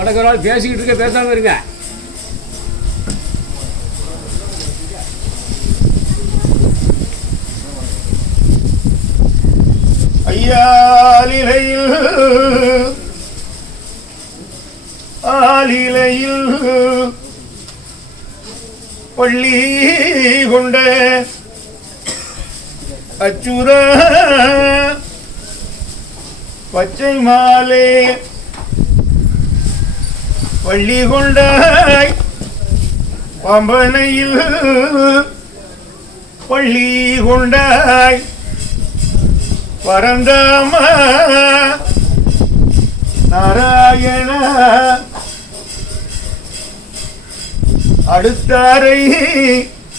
வடகரால் பேசிக்கிட்டு இருக்க பேசாம இருங்க. ஐயாலிலையில் ஆலிலையில் பள்ளி கொண்ட அச்சுர பச்சை மாலே பள்ளி கொண்டாய் பம்பனையில் பள்ளி கொண்டாய் பரந்தாம நாராயண அடுத்தாரை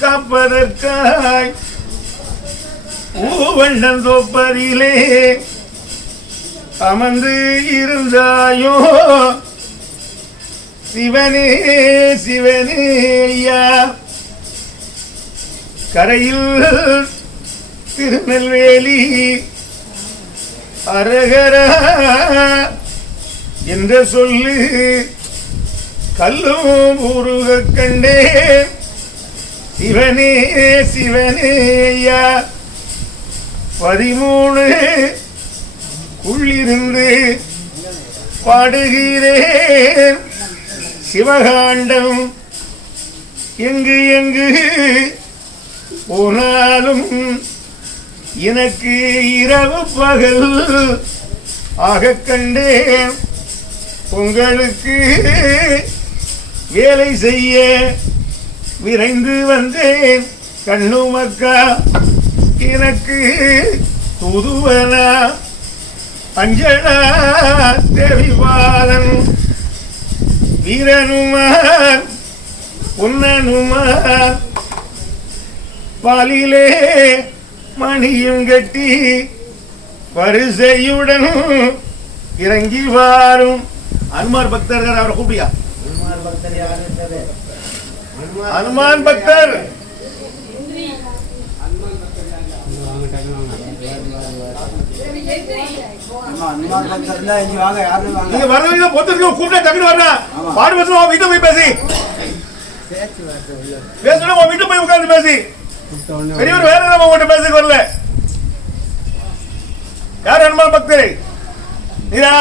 காப்பதற்காய் ஊவண்ணன் தோப்பதிலே அமர்ந்து இருந்தாயோ சிவனே சிவனே ஐயா. கரையில் திருநெல்வேலி அரகரா என்ற சொல்லு கல்லும் உருக கண்டே சிவனே சிவனே ஐயா. பதிமூணு உள்ளிருந்து பாடுகிறேன். சிவகாண்டம். எங்கு எங்கு? போனாலும் எனக்கு இரவு பகல். ஆக கண்டேன் உங்களுக்கு வேலை செய்ய விரைந்து வந்தேன். கண்ணுமக்கா எனக்கு தூதுவனா அஞ்சனா தேவிபாலன். வீரனுமார் பொன்னனுமார் பாலிலே மணியும் கட்டி வரிசையுடன் இறங்கி வாரும். அனுமார் பக்தர்கள் அவரை கூப்பிடியா? அனுமான் பக்தர். நீங்க வரவங்க பொத்துக்கு கூப்பிட்டா டக்குனு வரா பாடு பேசுவோம் உன் வீட்டுல போய் பேசி. பேசணும் உன் வீட்டுல போய் உட்கார்ந்து பேசி. பெரியவர் வேற நம்ம உங்கள்கிட்ட பேச வரல. யார் அனுமான் பக்தரை? நீரா?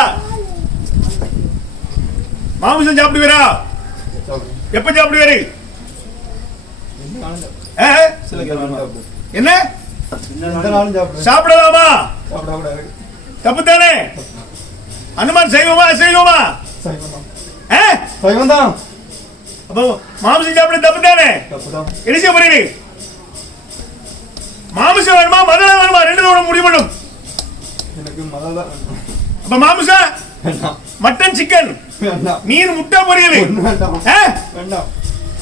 மாமிசம் சாப்பிடுவீரா? எப்ப சாப்பிடுவீரு? என்ன? சாப்பிடலாமா? தப்பு தானே அனுமான் செய்வோமா செய்வோமா அப்போ மாமிசம் சாப்பிட தப்பு தானே என்ன செய்ய போறீங்க? மாமிசம் வேணுமா? மதம் வேணுமா? ரெண்டு தோட முடிவு பண்ணும் அப்ப மாமிசம்? மட்டன் சிக்கன் மீன் முட்டை பொரியல்?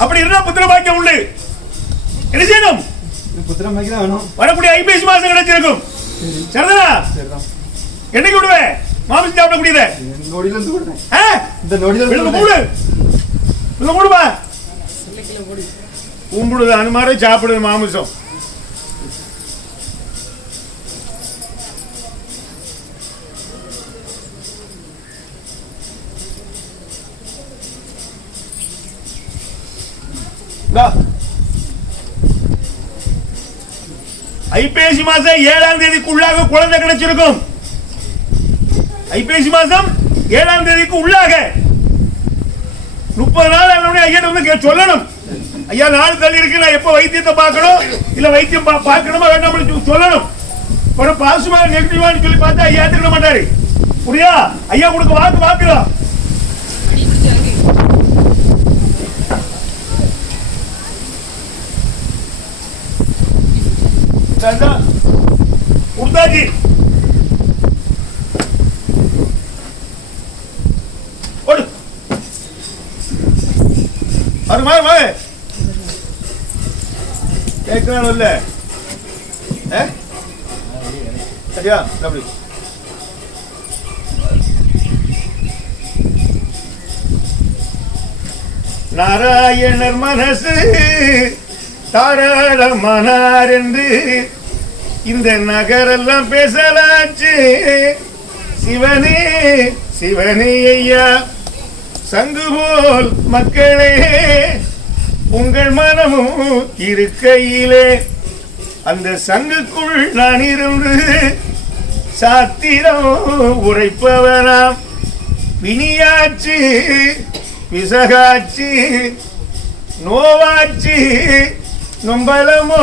அப்படி இருந்தா புத்திர பாக்கியம் உண்டு. என்ன செய்யணும்? வரக்கூடிய ஐப்பசி மாசம் கிடைச்சிருக்கும். சரி. சரிதானா? என்னைக்கு விடுவேன் மாமிசம் சாப்பிடக்கூடியத இந்த நொடியில இருந்து விடுறேன். ஆ? இந்த நொடியில இருந்து விடுறேன். விழுந்து கூடுப்பா கும்பிடுது அனுமாரு சாப்பிடுது மாமிசம். இந்தா. ஐப்பேசி மாசம் ஏழாம் தேதிக்குள்ளாக குழந்தை கிடைச்சிருக்கும். ஐப்பேசி மாசம் ஏழாம் தேதிக்கு உள்ளாக. முப்பது நாள் ஆனவுடனே ஐயா வந்து கே- சொல்லணும். ஐயா நாள் தள்ளி இருக்கு நான் எப்போ வைத்தியத்தை பார்க்கணும்? இல்ல வைத்தியம் பார்க்கணுமா வேண்டாம்னு சொல்லணும். ஒரு பாசிட்டிவா நெகட்டிவான்னு சொல்லி பார்த்தா ஐயா ஏத்துக்கிட மாட்டாரு. புரியா ஐயா உங்களுக்கு வாக்கு வாக்குறோம் சரிதான். கொடுத்தாச்சு ஓடு அது மாதிரி மாதிரி கேட்கணும் இல்ல ஏ? சரியா அப்படி நாராயணர் மனசு தாராளமானார் என்று இந்த நகரெல்லாம் பேசலாச்சு. சிவனே சிவனே ஐயா சங்கு போல் மக்களே உங்கள் மனமும் இருக்கையிலே. அந்த சங்குக்குள் நான் இருந்து சாத்திரம் உரைப்பவனாம். வினியாச்சு பிசகாச்சு நோவாச்சு நொம்பலமோ?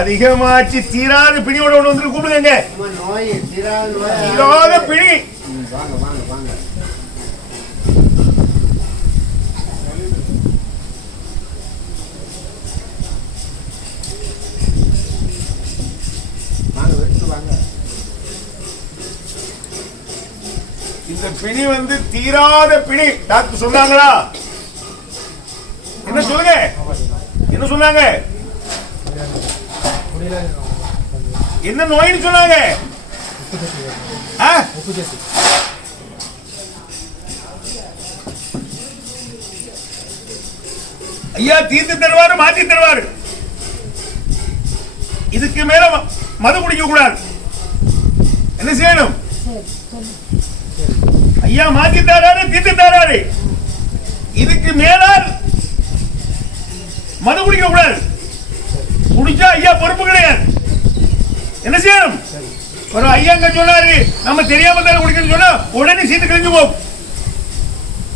அதிகமாச்சு. தீராத பிணியோட ஒன்று வந்து கூப்பிடுங்க. தீராத பிணி. வாங்க வாங்க வாங்க இந்த பிணி வந்து தீராத பிணி. டாக்டர் சொன்னாங்களா? என்ன சொல்லுங்க? என்ன சொன்னாங்க? என்ன நோயின்னு சொன்னாங்க? ஐயா தீர்த்து தருவாரு மாத்தி தருவாரு. இதுக்கு மேல மது குடிக்க கூடாது. என்ன செய்யணும்? ஐயா மாத்தி தராரு தீர்த்து தராரு. இதுக்கு மேலால் மது குடிக்க கூடாது குடிச்சா ஐயா பொறுப்பு கிடையாது என்ன செய்யணும்? ஒரு ஐயாங்க சொன்னாரு நம்ம தெரியாம தானே குடிக்கணும்னு சொன்னா உடனே சீட்டு கிழிஞ்சு போகும்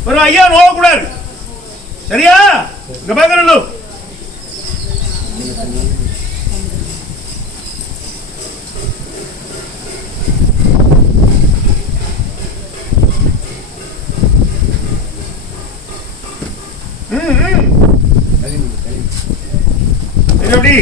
ஒரு ஐயா நோவ சரியா? இங்க பாக்கணும் ம் எப்படி?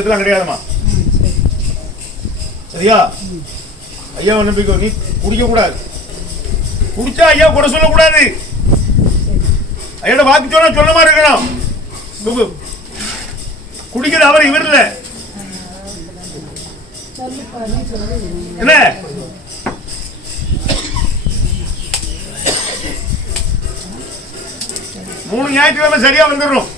உப்பு கிடையாதுமா சரியா? ஐயா நம்பிக்கை நீ குடிக்க கூடாது குடிச்சா ஐயா கூட சொல்லக்கூடாது. ஐயோட வாக்கு சொன்னா சொன்ன மாதிரி இருக்கணும். குடிக்கிற குடிக்கிறது அவர் இவர் இல்ல என்ன? மூணு ஞாயிற்றுக்கிழமை சரியா வந்துடணும்.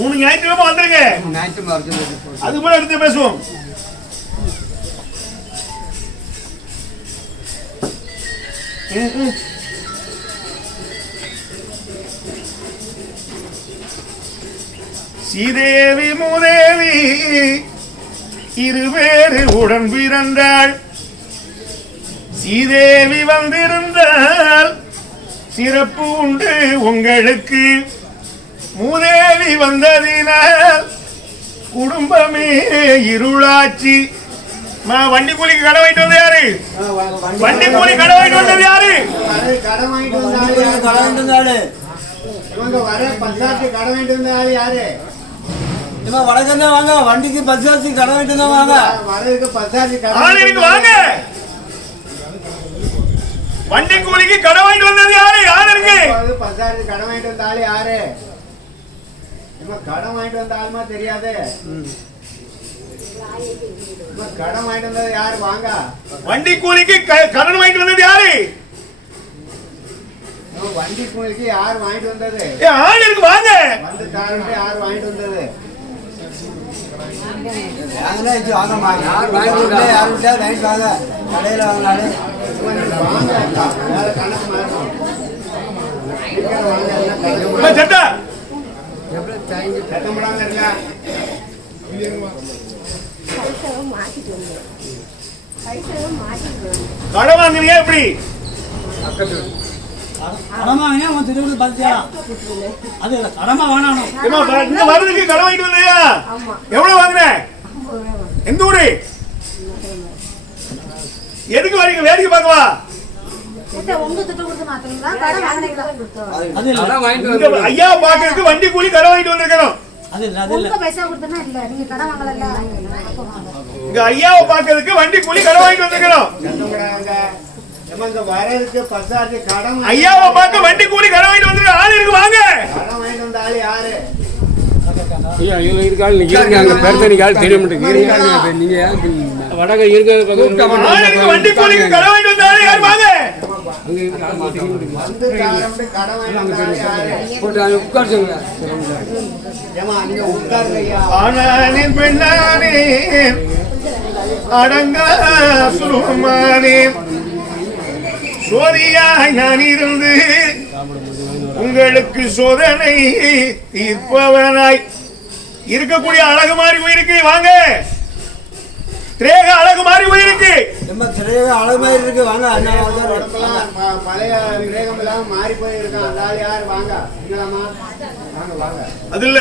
மூணு ஞாயிற்றுக்கிழமை வந்துருங்க. அதுக்கு மேல எடுத்து பேசுவோம். சீதேவி மூதேவி இருவேறு உடன் பிறந்தாள். சீதேவி வந்திருந்தால் சிறப்பு உண்டு உங்களுக்கு. மூதேவி வந்ததினால் குடும்பமே இருளாச்சு. வண்டி கூலிக்கு கடை வாங்கிட்டு வந்தது யாரு? வண்டி கூலி கடை வாங்கிட்டு வந்தது யாரு? கடன் வாங்கிட்டு வந்தாரு இவங்க வர பஞ்சாயத்து கடன் வாங்கிட்டு வந்தாரு யாரு? இவன் வடக்கந்தா வாங்க. வண்டிக்கு வச்சு கடை வாங்கிட்டு வந்தா வாங்க. வரதுக்கு பஞ்சாயத்து ஆளுக்கு வாங்க. வண்டி கூலிக்கு கடை வாங்கிட்டு வந்தது யாரு? யாரு இருக்கு? வந்து பஞ்சாயத்து கடன் வாங்கிட்டு வந்த ஆளு யாரு? இவன் கடன் வாங்கிட்டு வந்த ஆளுமா தெரியாது. இவன் கடன் வாங்கிட்டு வந்தது யாரு? வாங்க. வண்டி கூலிக்கு க- கடன் வாங்கிட்டு வந்தது யாரு? வண்டி கூலிக்கு யார் வாங்கிட்டு வந்தது? ஏ, ஆள் இருக்கு வாங்க. வந்து காரண்ட்டு யார் வாங்கிட்டு வந்தது? வாங்கம்மா யார் வாங்கிட்டு வரல, யார் விட்டா வாங்கிட்டு வாங்க. கடையில் வாங்கினாலே. வாங்க கணக்கு மாறணும். சீக்கிரம் வாங்க என்ன கணக்கு அம்மா, சட்டா சத்தம் போடாம இருக்கா பைசாவை மாட்டிட்டு வந்தேன் பைசாவை மாட்டிட்டு வந்தேன் கடை வாங்குறியா எப்படி? கடமா வாங்கினா அவன் திருவிழா பார்த்தியா? அது கடமா வேணாம் ஏம்மா, வ- இந்த மருந்துக்கு கடை வாங்கிட்டு வந்தியா? ஆமா. எவ்வளவு வாங்கின? எந்த ஊரு? எதுக்கு வரீங்க வேடிக்கை பார்க்கவா ஐயா பாக்குறதுக்கு வண்டி கூலி கடை வாங்கிட்டு வந்திருக்கிறோம் இங்க ஐயாவை பாக்குறதுக்கு வண்டி கூலி கடை வாங்கிட்டு வந்திருக்கிறோம் கடன் ஐயாவை பார்க்க வண்டி கூலி கடை வாங்கிட்டு வந்திருக்க. ஆள் இருக்கு வாங்க. கடன் வாங்கிட்டு வந்த ஆளு யாரு வடக இருக்க ஆள் பெண்ணானே அடங்கா சுருமானே. சோதியாய் நான் இருந்து உங்களுக்கு சோதனை தீர்ப்பவனாய். இருக்கக்கூடிய அழகு மாறி போயிருக்கு வாங்க. திரேக அழகு மாறி போயிருக்கு. ரொம்ப திரையவே அழகு மாதிரி இருக்கு. வாங்க பழைய கிரேகம் எல்லாம் மாறி போயிருக்கான். அந்த ஆள் யார்? வாங்க. நீங்களாம்மா வாங்க வாங்க. அது இல்ல.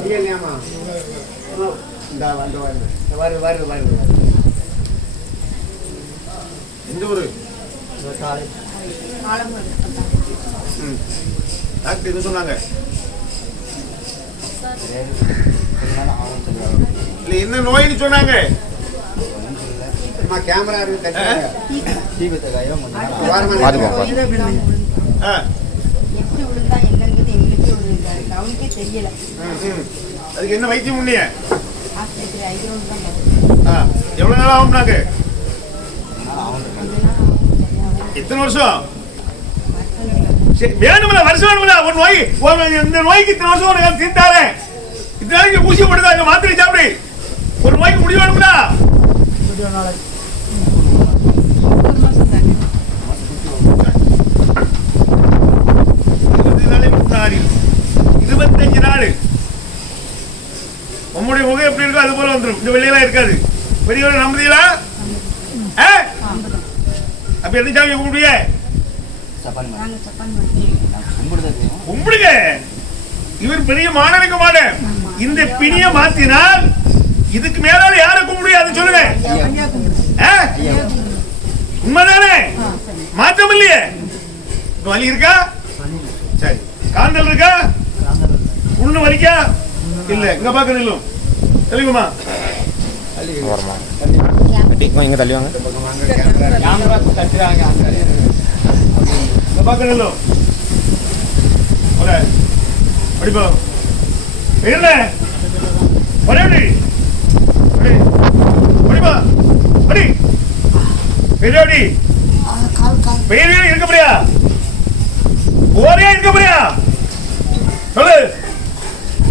நீங்க இந்த வந்து வருது வருது வருது வருது எந்த ஒரு டாக்டர் இது சொன்னாங்க? இல்ல என்ன நோயின்னு சொன்னாங்க? அதுக்கு என்ன வைத்தியம் பண்ணிய? எவ்வளவு நாள் ஆகும், சரியாகும். எத்தனை வருஷம்? சரி, வேணுமில்ல வருஷம் வேணுமில்ல ஒரு நோய் ஒரு இந்த நோய்க்கு இத்தனை வருஷம் உனக்கு தீர்த்தாலே. இத்தனை நாளைக்கு ஊசி போட்டுதாங்க மாத்திரை சாப்பிடு. ஒரு நோய்க்கு முடிவு வேணுமில்ல ஒரு மாசம் தானே. இருபது நாளைக்கு முன்னாடி இருபத்தஞ்சு நாள் உம்முடைய முகம் எப்படி இருக்கோ அது போல வந்துடும் இந்த வெளியெல்லாம் இருக்காது. பெரியவரை நம்புதீங்களா? அப்ப எந்த சாமியை கும்பிடுங்க. இவர் பெரிய மாணவிக்க மாட்டேன் இந்த பிணிய மாத்தினால் இதுக்கு மேலால யாரை கும்பிடுங்க அதை சொல்லுங்க? உண்மைதானே? மாற்றம் இல்லையே. வலி இருக்கா? சரி. காந்தல் இருக்கா? புண்ணு வலிக்கா? இல்ல இங்க பாக்க நில்லும். தெளிவுமா? இங்க பாக்க நில்லும் ஒரே படிப்பா. என்ன ஒரே படி படிப்பா. படி பெரியோடி பெரிய இருக்க முடியா? ஒரே இருக்க முடியா? சொல்லு.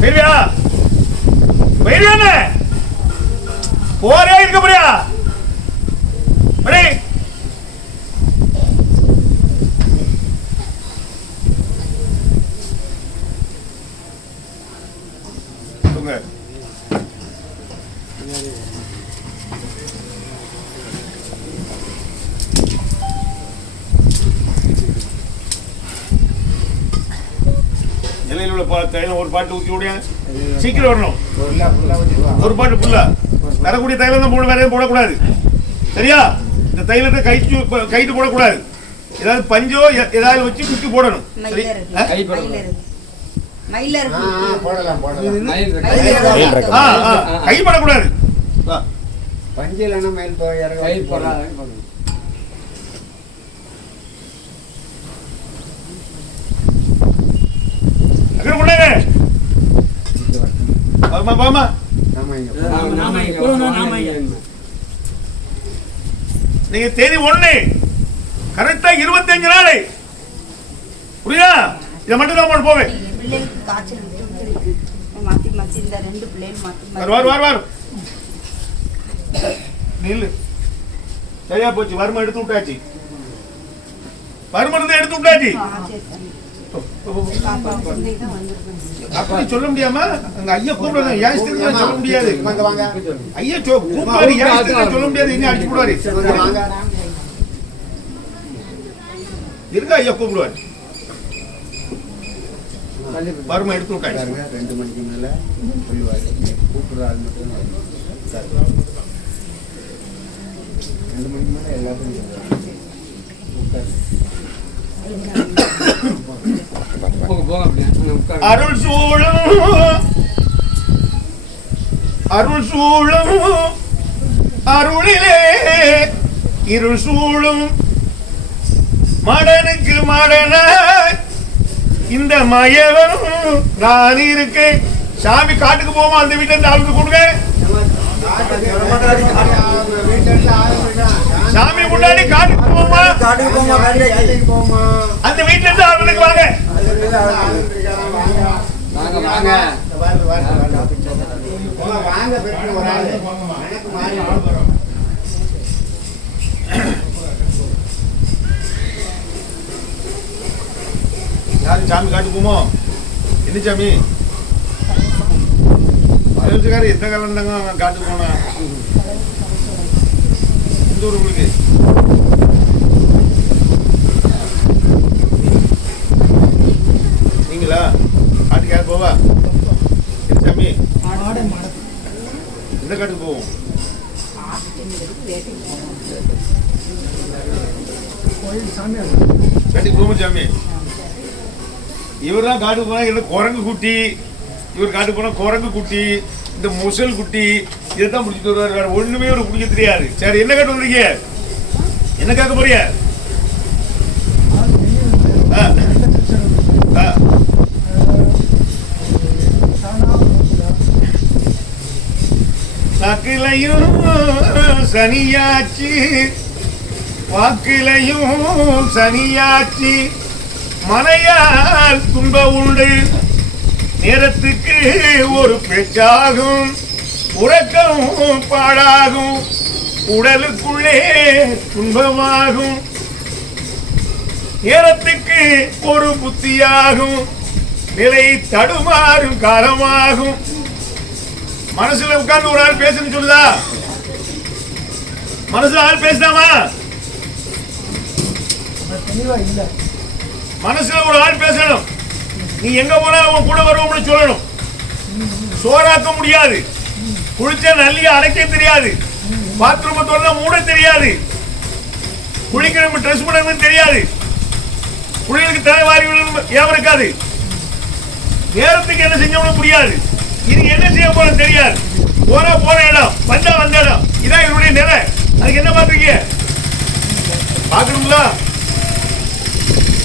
பெரியா உயிர் என்ன போரே இருக்க முடியா படி இலையில் உள்ள பா தைலம் ஒரு பாட்டு ஊற்றி விடுங்க. சீக்கிரம் வரணும். ஒரு பாட்டு ஃபுல்லா தரக்கூடிய தைலம் தான் போட வேற எதுவும் போடக்கூடாது. சரியா? இந்த தைலத்தை கைட்டு கைட்டு போடக்கூடாது. ஏதாவது பஞ்சோ ஏதாவது வச்சு குட்டி போடணும். சரி மயில இருக்கு. ஆ? மயில இருக்கு. மயில ஆ, இருக்கு. ஆ, போடலாம் போடலாம் மயில இருக்கு. ஆ, ஆ, கை படக்கூடாது வா. பஞ்சு இல்லைன்னா மயில் போய் இறங்க போடலாம். அக்கறை பாமா பாமா நீங்க தேதி ஒண்ணு. கரெக்டா இருபத்தஞ்சு நாள். புரியுதா? இதை மட்டும் தான் போவேன். போவேன் காய்ச்சல் மாத்தி மாத்தி இந்த ரெண்டு மாத்தி வார் வார் வார். நில்லு. சரியா போச்சு. வறுமை எடுத்து விட்டாச்சு. வறுமை எடுத்து விட்டாச்சு. அப்படி சொல்ல முடியாம? அங்க ஐயா கூப்பிடுறாங்க ஏன் இஷ்டத்துக்கு சொல்ல முடியாது? வாங்க வாங்க. ஐயா சொ- கூப்பிடுவாரு. ஏன் இஷ்டத்துக்கு சொல்ல முடியாது? என்ன அடிச்சு போடுவாரு? இருக்கா ஐயா கூப்பிடுவாரு. எடுத்து ரெண்டு மணிக்கு மேல சொல்லுவாரு. கூப்பிடுற ஆள் மட்டும் வரணும். சரி. ரெண்டு மணிக்கு மேல எல்லாத்தையும் அருள் சூழும். அருள் சூழும். அருளிலே இருள் சூழும். மடனுக்கு மடனாய் இந்த மயவனும் நான் இருக்கேன். சாமி காட்டுக்கு போவோம் அந்த வீட்டுல இருந்து ஆளுக்கு கொடுங்க. சாமி முன்னாடி காட்டுக்கு போவோமா? காட்டுக்கு போமா காட்டுக்கு போமா அந்த வீட்டுல இருந்து ஆளுக்கு வாங்க. வாங்க வாங்க. வாங்க பெற்று ஒரு ஆளு எனக்கு மாறி யாரு சாமி காட்டு போமோ என்ன சாமி? அயோத்திக்காரர் எத்தனை காலம் இருந்தாங்க காட்டுக்கு போனா? எந்த ஊர் உங்களுக்கு நீங்களா? காட்டுக்கு யார் போவா? சாமி. எந்த காட்டுக்கு போவோம்? காட்டுக்கு போவோம் சாமி? இவர் தான் காட்டுக்கு போனா இல்லை குரங்கு குட்டி. இவர் காட்டுக்கு போனா குரங்கு குட்டி இந்த முசல் குட்டி இதை தான் பிடிச்சிட்டு வருவார். வேறு ஒண்ணுமே ஒரு பிடிக்க தெரியாது. சரி என்ன கேட்டு வந்தீங்க என்ன கேட்க போறியா சக்கிலையும் சனியாச்சு. வாக்கிலையும் சனியாச்சு. மனையால் துன்ப உண்டு. நேரத்துக்கு ஒரு பேச்சாகும். உறக்கம் பாழாகும். உடலுக்குள்ளே துன்பமாகும். நேரத்துக்கு ஒரு புத்தியாகும். நிலை தடுமாறும் காலமாகும். மனசுல உட்கார்ந்து ஒரு ஆள் பேசுன்னு சொல்லுதா? மனசுல ஆள் பேசுதாமா? மனசுல ஒரு ஆள் பேசணும். நீ எங்க போனா அவன் கூட வருவோம்னு சொல்லணும். சோறாக்க முடியாது. குளிச்ச நல்லிய அடைக்க தெரியாது. பாத்ரூம் திறந்தா மூட தெரியாது. குளிக்கணும் ட்ரெஸ் பண்ணணும் தெரியாது. குளிகளுக்கு தலை வாரி ஏவம் இருக்காது. நேரத்துக்கு என்ன செஞ்சோம்னு புரியாது. இது என்ன செய்ய போறோம் தெரியாது. போனா போன இடம். வந்தா வந்த இடம். இதான் என்னுடைய நிலை. அதுக்கு என்ன பாத்துருக்கீங்க பாக்கணுங்களா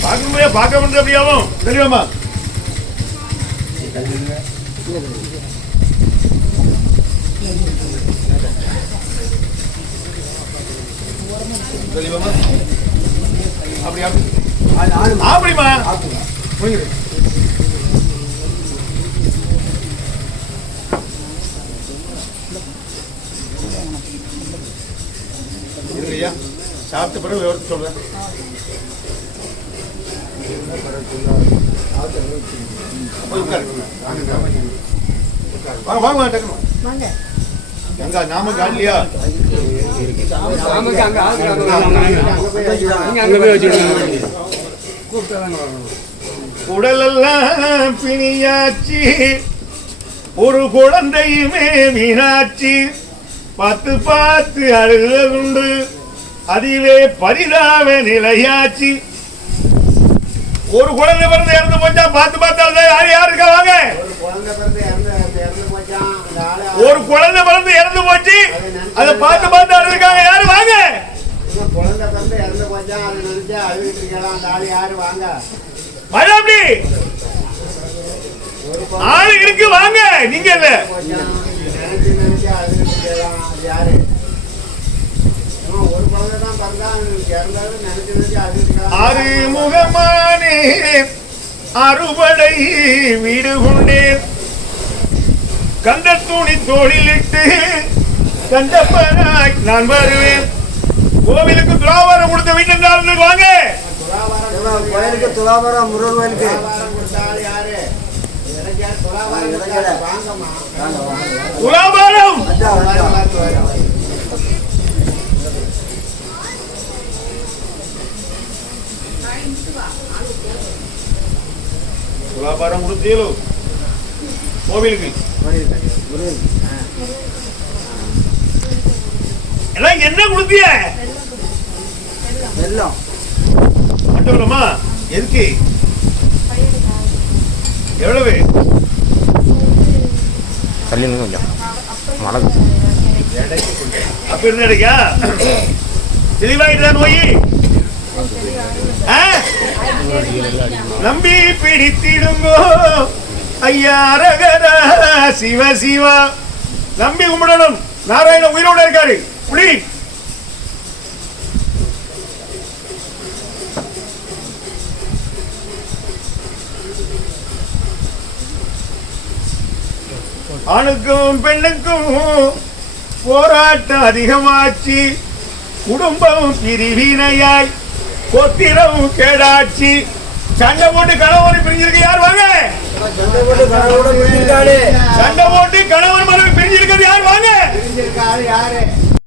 பார்க்கணுமே பார்க்க முடியாது அப்படியாவும் தெரியுமா? அப்படியா? அப்படிமா புரியுது. இல்லையா சாப்பிட்ட பிறகு விவரத்தை சொல்றேன். போய் வாங்க வாங்க டக்குனு. எங்க நாம காணலையா அங்க அங்க போய் வச்சுக்கோங்க உடலெல்லாம் பிணியாச்சு ஒரு குழந்தையுமே வீணாச்சு பார்த்து பார்த்து அழுகுண்டு அதுவே பரிதாப நிலையாச்சு. ஒரு குழந்தை பிறந்து இறந்து போச்சா? பார்த்து பார்த்து அழுதா. யார் யார் வாங்க ஒரு குழந்தை பிறந்து இறந்து இறந்து போச்சான் அந்த ஆளு ஒரு குழந்தை பிறந்து இறந்து போச்சு. அதை பார்த்து பார்த்து அழுதுருக்காங்க யாரு வாங்க இன்னும் குழந்தை பிறந்து இறந்து போச்சான் அதை நினைச்சு அழுகிட்டு இருக்கலாம் அந்த ஆளு யாரு? வாங்க. வாங்க அப்படி ஒரு ஆளு இருக்கு. வாங்க. நீங்க இல்ல. போச்சான் நினைச்சு நினைச்சு அழுகிட்டு இருக்கலாம் அது யாரு ஒரு குழந்தை தான் பிறந்தான் இறந்தது நினைச்சு நினைச்சு அழுகிட்டு இருக்கலாம் அருமுகமானே அறுபடை வீடு கொண்டேன். கந்த துணி தோளிலிட்டு கண்டப்பனாய் நான் வருவேன் கோவிலுக்கு துலாவாரம் கொடுத்த வீட்டு வாங்க துலாபாரம் கோயிலுக்கு துலாபரம் முருகன் கோயிலுக்கு யார் துலாபாரம் வாங்க. வாங்க, வாங்க. கொடுத்தீங்களோ கோவிலுக்கு எல்லாம் என்ன கொடுத்திய வெள்ளம் மட்டும் எதுக்கு? எவ்வளவு? தள்ளிங்க கொஞ்சம். மழை அப்ப இருந்த எடுக்கா தெளிவாயிட்டு நோய்? நம்பி பிடித்திடுங்கோ. ஐயா ரகர சிவ சிவா. நம்பி கும்பிடணும். நாராயண உயிரோடு இருக்காரு. புளி ஆணுக்கும் பெண்ணுக்கும் போராட்டம் அதிகமாச்சு. குடும்பம் பிரிவினையாய் கொத்திரம் கேடாச்சு. சண்டை போட்டு கணவன் பிரிஞ்சிருக்க யார் வாங்க? சண்டை போட்டு கணவன் மனைவி பிரிஞ்சிருக்கிறது யார் வாங்க? தெரிஞ்சிருக்காரு யாரு?